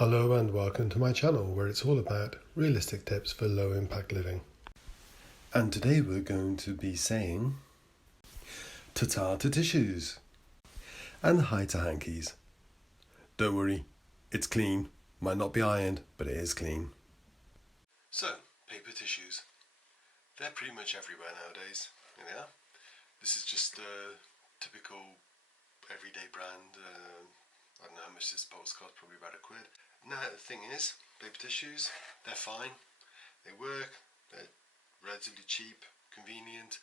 Hello and welcome to my channel where it's all about realistic tips for low impact living. And today we're going to be saying ta-ta to tissues and hi to hankies. Don't worry, it's clean. Might not be ironed, but it is clean. So, paper tissues. They're pretty much everywhere nowadays. Here they are. This is just a typical everyday brand. I don't know how much this box costs, probably about £1. Now the thing is, paper tissues, they're fine, they work, they're relatively cheap, convenient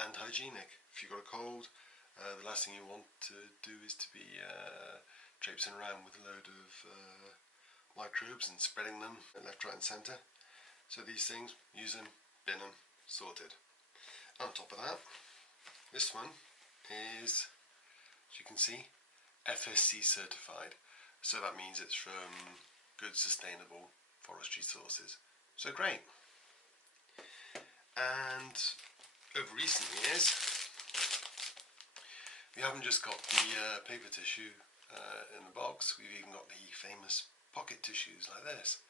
and hygienic. If you've got a cold, the last thing you want to do is to be traipsing around with a load of microbes and spreading them left, right and centre. So these things, use them, bin them, sorted. On top of that, this one is, as you can see, FSC certified. So that means it's from good sustainable forestry sources. So great. And over recent years, we haven't just got the paper tissue in the box, we've even got the famous pocket tissues like this.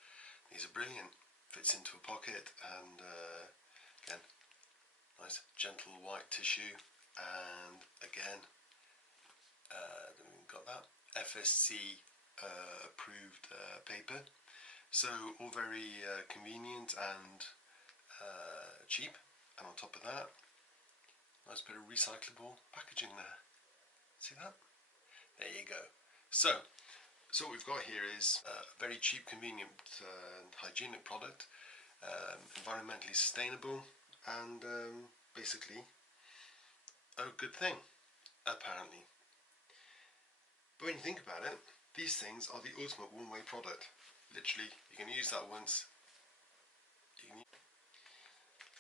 These are brilliant. Fits into a pocket and again, nice gentle white tissue, and again, we've got that FSC approved paper. So all very convenient and cheap, and on top of that, nice bit of recyclable packaging there. See that? There you go. So what we've got here is a very cheap, convenient and hygienic product, environmentally sustainable, and basically a good thing, apparently. But when you think about it, these things are the ultimate one-way product. Literally, you can use that once.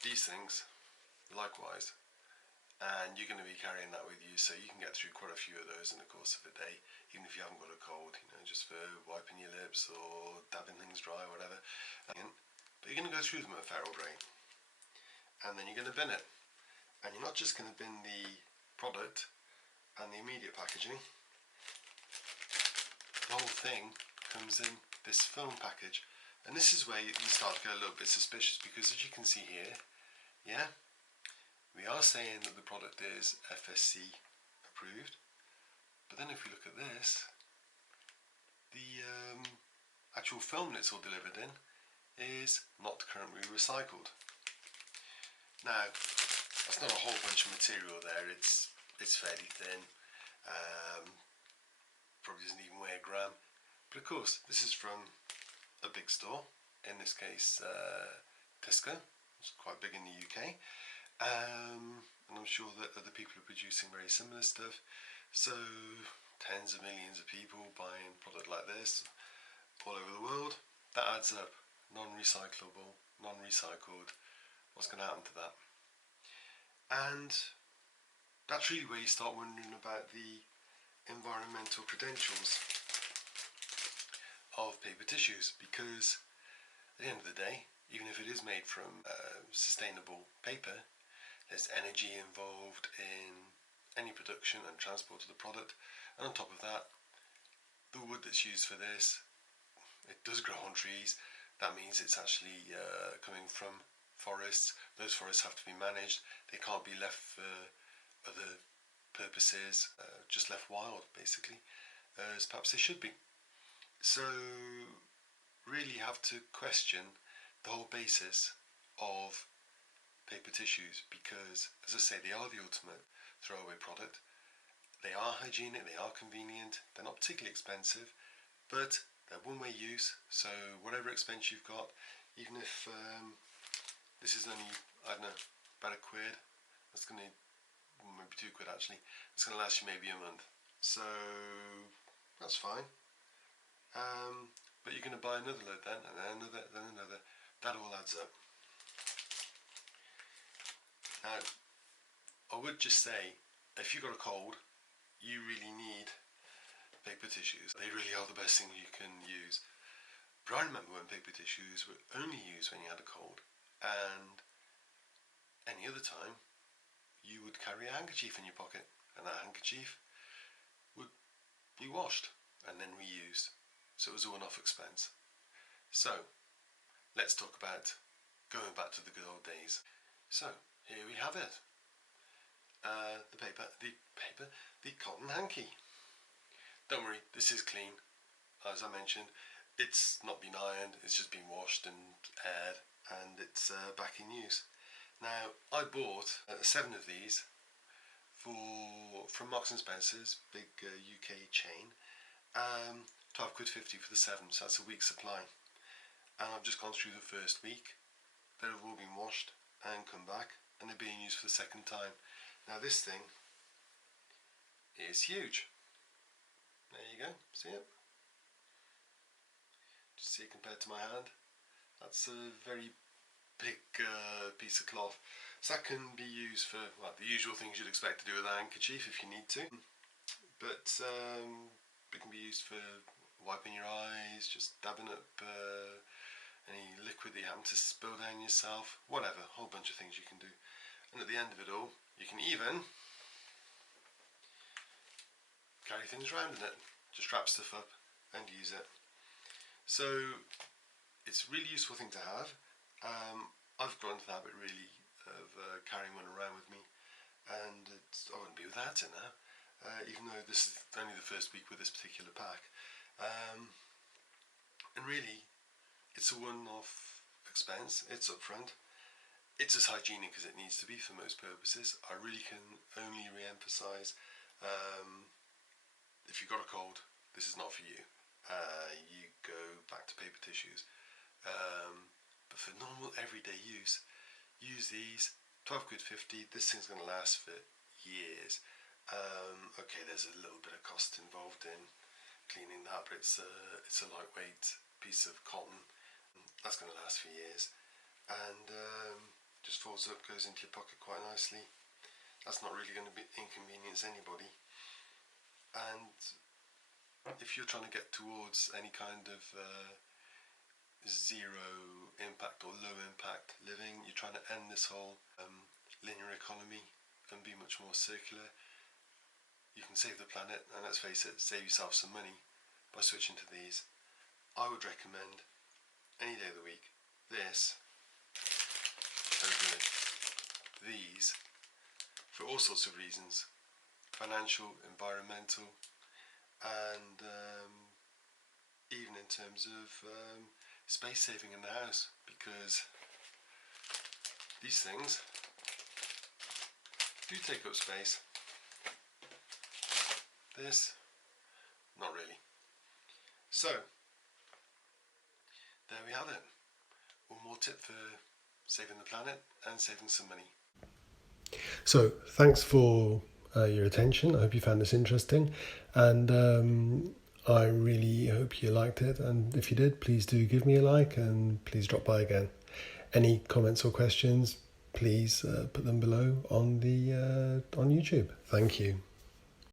These things, likewise, and you're going to be carrying that with you, so you can get through quite a few of those in the course of a day, even if you haven't got a cold, just for wiping your lips or dabbing things dry or whatever. But you're going to go through them at a fair old rate, and then you're going to bin it. And you're not just going to bin the product and the immediate packaging. The whole thing comes in this film package, and this is where you start to get a little bit suspicious, because as you can see here, yeah, we are saying that the product is FSC approved, but then if we look at this, the actual film that it's all delivered in is not currently recycled. Now, that's not a whole bunch of material there, it's fairly thin, probably doesn't even weigh a gram, but of course this is from a big store, in this case Tesco. It's quite big in the UK, and I'm sure that other people are producing very similar stuff, so tens of millions of people buying a product like this all over the world, that adds up. Non-recyclable, non-recycled, what's going to happen to that? And that's really where you start wondering about the environmental credentials of paper tissues, because at the end of the day, even if it is made from sustainable paper, there's energy involved in any production and transport of the product, and on top of that, the wood that's used for this, it does grow on trees. That means it's actually coming from forests. Those forests have to be managed. They can't be left for other purposes, just left wild basically, as perhaps they should be. So really have to question the whole basis of paper tissues, because as I say, they are the ultimate throwaway product. They are hygienic, they are convenient, they're not particularly expensive, but they're one-way use, so whatever expense you've got, even if this is only, I don't know, about £1, that's going to, maybe £2 actually, it's going to last you maybe a month, so that's fine. But you're going to buy another load then, and then another, then another. That all adds up. Now, I would just say, if you've got a cold, you really need paper tissues. They really are the best thing you can use. But I remember when paper tissues were only used when you had a cold, and any other time, you would carry a handkerchief in your pocket, and that handkerchief would be washed and then reused. so it was a one-off expense. So let's talk about going back to the good old days. So here we have it. The cotton hanky. Don't worry, this is clean. As I mentioned, it's not been ironed, it's just been washed and aired, and it's back in use. Now, I bought 7 of these from Marks and Spencer's, big UK chain. £12.50 for the 7, so that's a week's supply. And I've just gone through the first week. They've all been washed and come back, and they're being used for the second time. Now this thing is huge. There you go, see it? Just see it compared to my hand. That's a very big piece of cloth. So that can be used for, well, the usual things you'd expect to do with a handkerchief if you need to. But it can be used for wiping your eyes, just dabbing up any liquid that you happen to spill down yourself, whatever, a whole bunch of things you can do. And at the end of it all, you can even carry things around in it, just wrap stuff up and use it. So it's a really useful thing to have. I've grown into the habit really of carrying one around with me, and I wouldn't be without it now, even though this is only the first week with this particular pack. And really, it's a one-off expense, it's upfront, it's as hygienic as it needs to be for most purposes. I really can only re-emphasise, if you've got a cold, this is not for you. You go back to paper tissues. But for normal everyday use these. £12.50, this thing's going to last for years. Okay, there's a little bit of cost involved in cleaning that, but it's a lightweight piece of cotton. That's going to last for years, and just folds up, goes into your pocket quite nicely. That's not really going to inconvenience anybody. And if you're trying to get towards any kind of zero impact or low impact living, you're trying to end this whole linear economy and be much more circular, you can save the planet, and let's face it, save yourself some money by switching to these. I would recommend any day of the week this over these for all sorts of reasons: financial, environmental, and even in terms of space saving in the house, because these things do take up space. This, not really. So, there we have it. One more tip for saving the planet and saving some money. So, thanks for your attention. I hope you found this interesting, and I really hope you liked it, and if you did, please do give me a like and please drop by again. Any comments or questions, please put them below on YouTube. Thank you.